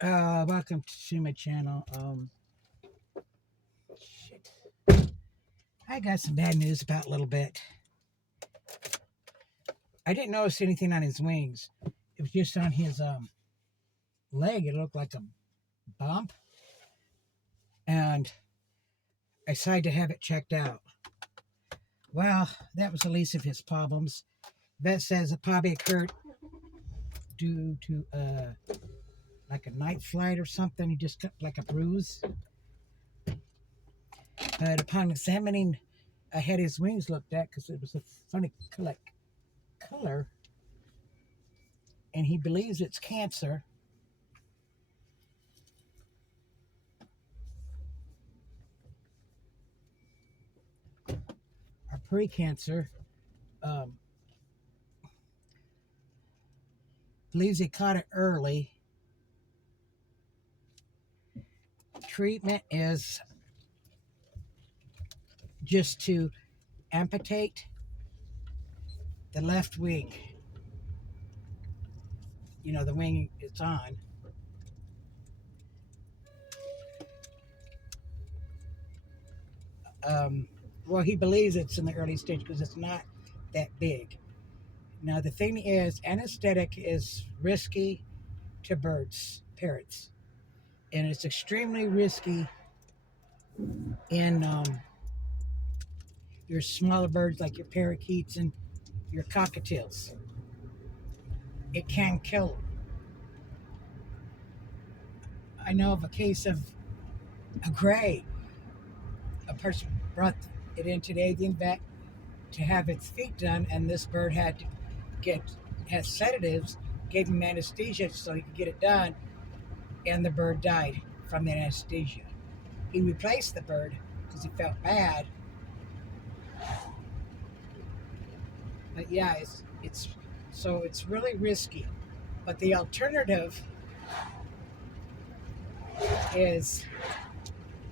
Welcome to my channel. Shit. I got some bad news about a little bit. I didn't notice anything on his wings. It was just on his leg. It looked like a bump, and I decided to have it checked out. Well, that was the least of his problems. Vet says it probably occurred due to like a night flight or something. He just got like a bruise. But upon examining, I had his wings looked at because it was a funny color, and he believes it's cancer. Or pre-cancer. Um, believes he caught it early. Treatment is just to amputate the left wing. You know, the wing it's on. Um, well, he believes it's in the early stage because it's not that big. Now, the thing is, anesthetic is risky to parrots, and it's extremely risky in your smaller birds like your parakeets and your cockatiels. It can kill them. I know of a case of a gray. A person brought it into the avian vet to have its feet done, and this bird had to get has sedatives, gave him anesthesia so he could get it done, and the bird died from the anesthesia. He replaced the bird because he felt bad, but yeah, it's really risky. But the alternative is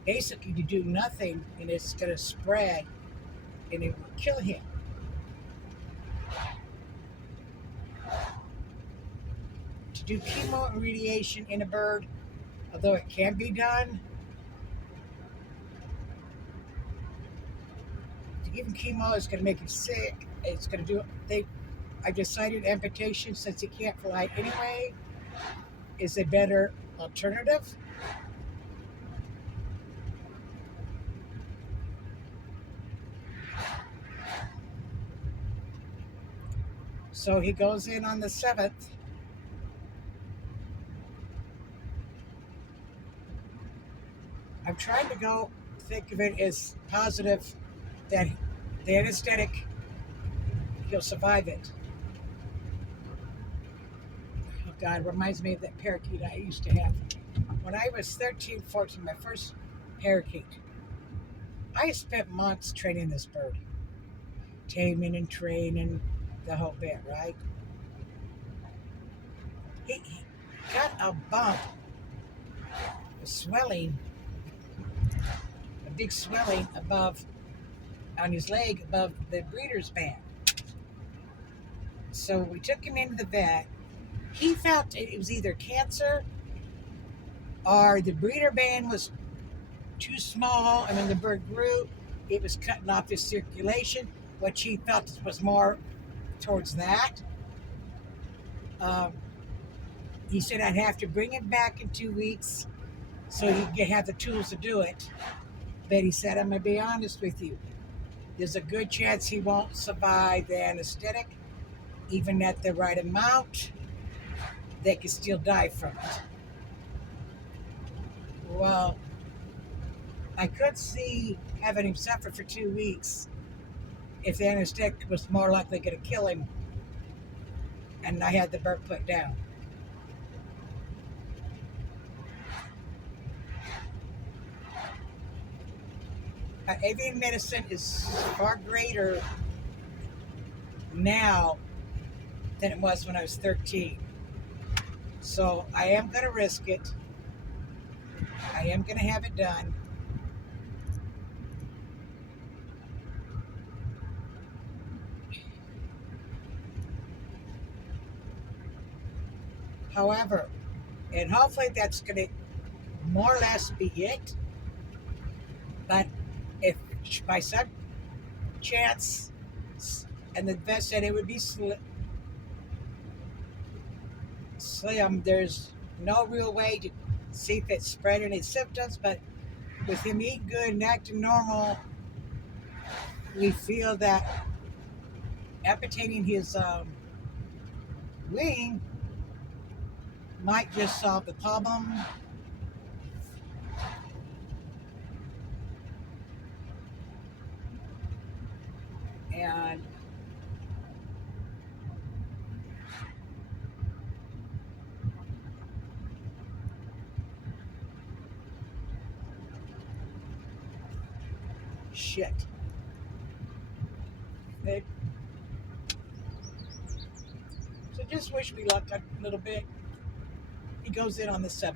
basically to do nothing, and it's going to spread, and it will kill him. To do chemo and radiation in a bird, although it can be done, to give him chemo is going to make him sick. It's going to do. I decided amputation, since he can't fly anyway, is a better alternative. So he goes in on the 7th. I'm trying to think of it as positive that the anesthetic, he'll survive it. Oh God, it reminds me of that parakeet I used to have. When I was 13, 14, my first parakeet, I spent months training this bird, taming and training the whole bit, right? He got a bump, a swelling, a big swelling on his leg above the breeder's band. So we took him into the vet. He felt it was either cancer or the breeder band was too small, and when the bird grew, it was cutting off his circulation, which he felt was more towards that. Um, he said I'd have to bring him back in 2 weeks so he could have the tools to do it. But he said, I'm going to be honest with you. There's a good chance he won't survive the anesthetic, even at the right amount. They could still die from it. Well, I could see having him suffer for 2 weeks if the anesthetic was more likely going to kill him and I had the bird put down. Avian medicine is far greater now than it was when I was 13. So I am going to risk it. I am going to have it done. However, And hopefully that's going to more or less be it. But if by some chance, and the vet said it would be slim, there's no real way to see if it's spread any symptoms. But with him eating good and acting normal, we feel that amputating his wing might just solve the problem. And shit. It, so just wish me luck a little bit. He goes in on the 7th.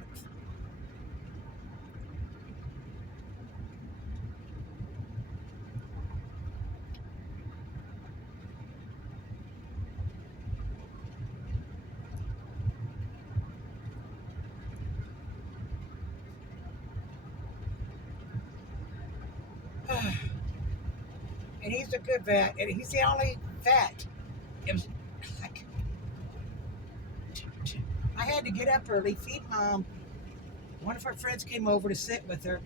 And he's a good vet, and he's the only vet. It was like I had to get up early, feed mom. One of her friends came over to sit with her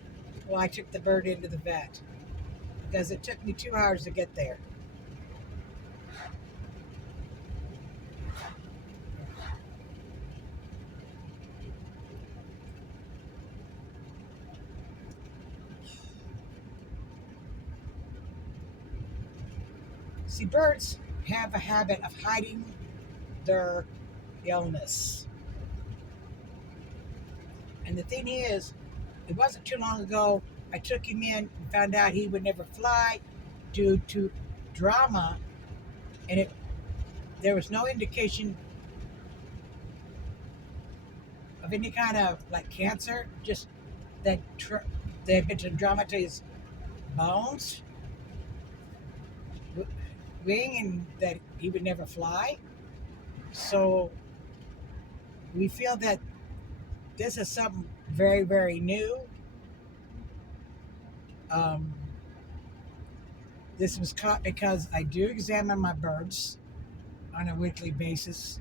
while I took the bird into the vet because it took me 2 hours to get there. See, birds have a habit of hiding their illness. And the thing is, it wasn't too long ago I took him in and found out he would never fly due to drama, and there was no indication of any kind of like cancer, just that they had been to drama to his bones, wing, and that he would never fly. So we feel that this is something very, very new. Um, this was caught because I do examine my birds on a weekly basis.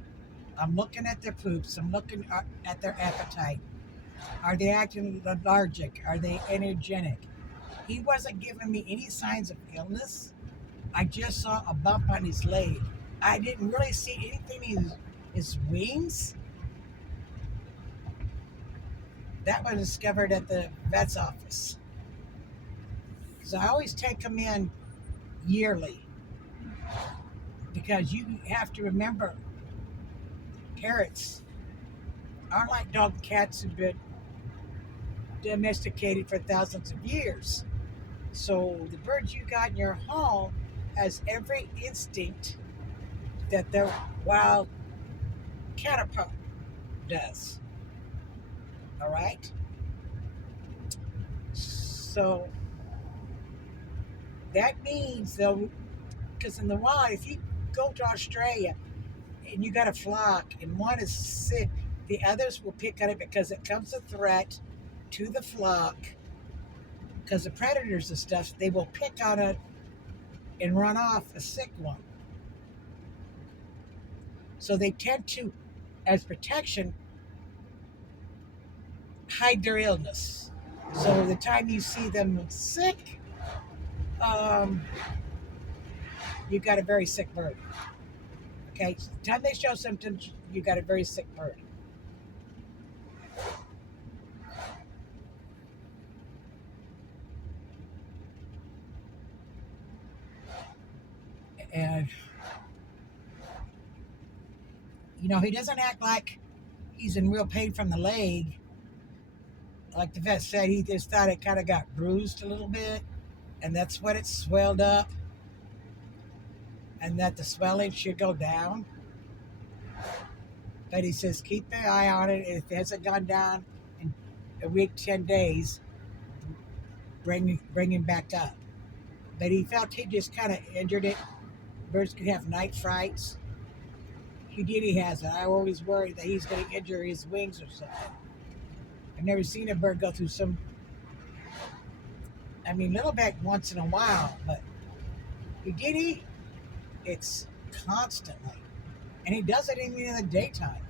I'm looking at their poops. I'm looking at their appetite. Are they acting lethargic? Are they energetic? He wasn't giving me any signs of illness. I just saw a bump on his leg. I didn't really see anything in his wings. That was discovered at the vet's office. So I always take them in yearly because you have to remember parrots aren't like dog and cats who've been domesticated for thousands of years. So the bird you got in your home has every instinct that their wild caterpillar does. All right? So that means though, because in the wild, if you go to Australia and you got a flock and one is sick, the others will pick on it because it comes a threat to the flock. Because the predators and stuff, they will pick on it and run off a sick one. So they tend to, as protection, hide their illness. So the time you see them sick, um, you got a very sick bird. Okay, so the time they show symptoms, you got a very sick bird. And he doesn't act like he's in real pain from the leg. Like the vet said, he just thought it kind of got bruised a little bit, and that's what it swelled up, and that the swelling should go down. But he says keep an eye on it. If it hasn't gone down in a week, 10 days, bring him back up. But he felt he just kind of injured it. Birds could have night frights. Houdini has it. I always worry that he's going to injure his wings or something. I've never seen a bird go through some. I mean, Littleback once in a while, but Houdini, it's constantly, and he does it even in the daytime.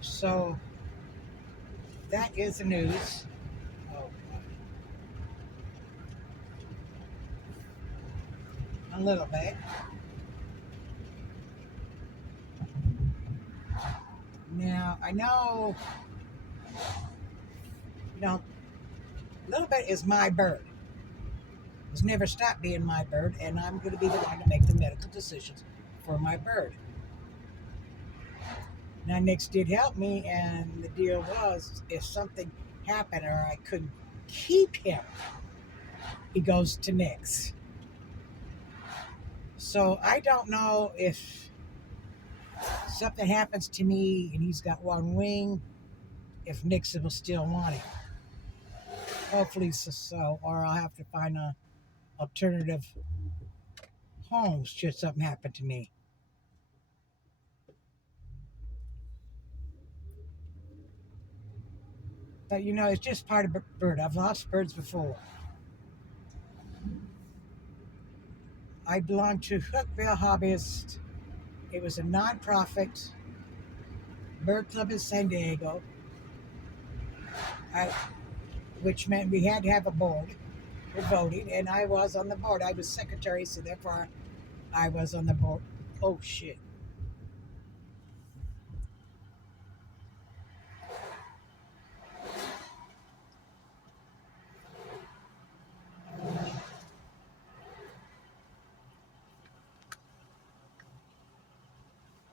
So that is the news. Oh, a little bit. Now I know, Little Bit is my bird. It's never stopped being my bird, and I'm going to be the one to make the medical decisions for my bird. Now, Nix did help me, and the deal was if something happened or I couldn't keep him, he goes to Nix. So I don't know if something happens to me and he's got one wing, if Nix will still want him. Hopefully so, or I'll have to find a alternative homes should something happen to me. But it's just part of bird. I've lost birds before. I belonged to Hookbill Hobbyist. It was a nonprofit bird club in San Diego, I, which meant we had to have a board for voting, and I was on the board. I was secretary, so therefore I was on the board. Oh, shit.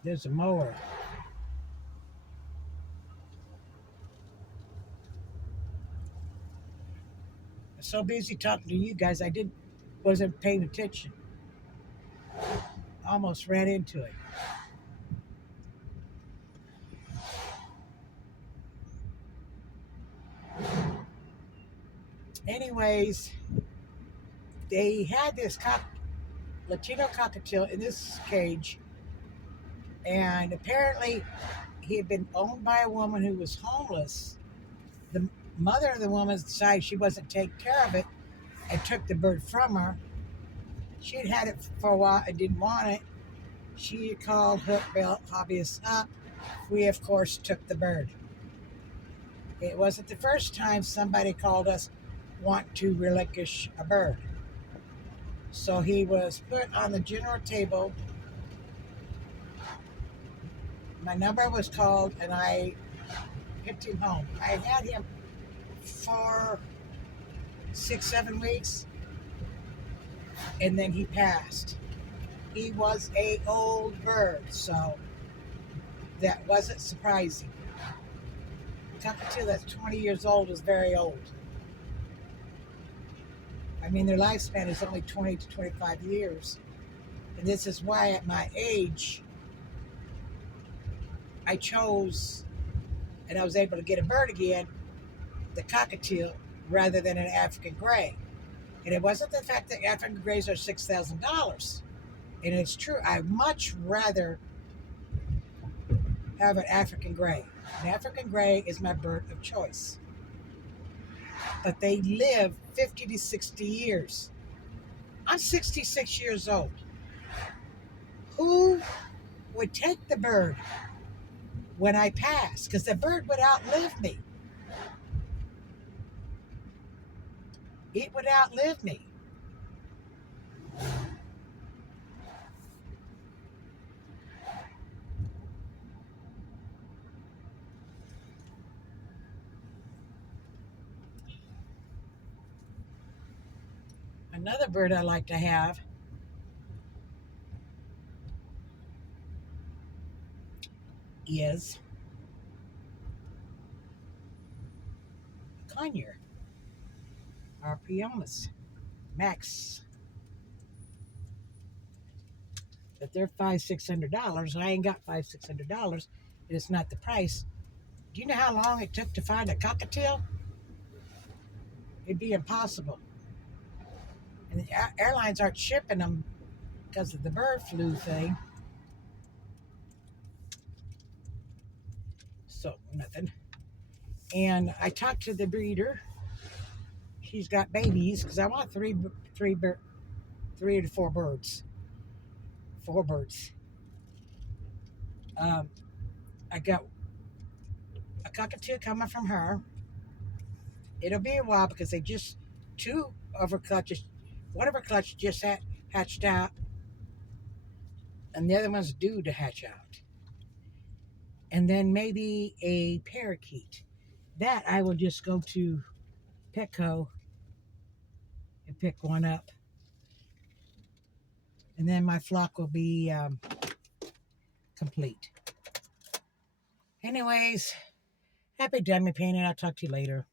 There's a mower. I'm so busy talking to you guys, wasn't paying attention. Almost ran into it. Anyways, they had this Latino cockatiel in this cage, and apparently he had been owned by a woman who was homeless. The mother of the woman decided she wasn't taking care of it and took the bird from her. She had it for a while and didn't want it. She called Hookbill Hobbyist up. We, of course, took the bird. It wasn't the first time somebody called us want to relinquish a bird. So he was put on the general table. My number was called, and I picked him home. I had him for 6-7 weeks, and then he passed. He was a old bird, so that wasn't surprising. A cockatiel that's 20 years old is very old. I mean, their lifespan is only 20 to 25 years. And this is why at my age, I chose, and I was able to get a bird again, the cockatiel, rather than an African gray. And it wasn't the fact that African grays are $6,000. And it's true, I'd much rather have an African gray. An African gray is my bird of choice. But they live 50 to 60 years. I'm 66 years old. Who would take the bird when I pass? Because the bird would outlive me. It would outlive me. Another bird I like to have is conure, Harpyomis Max. But they're $500-600. I ain't got $500-600. It's not the price. Do you know how long it took to find a cockatiel? It'd be impossible. And the airlines aren't shipping them because of the bird flu thing. So, nothing. And I talked to the breeder. She's got babies because I want three to four birds. Four birds. I got a cockatoo coming from her. It'll be a while because they just, two of her clutches, one of her clutches just hatched out, and the other one's due to hatch out. And then maybe a parakeet. That I will just go to Petco and pick one up. And then my flock will be complete. Anyways, happy dummy painting. I'll talk to you later.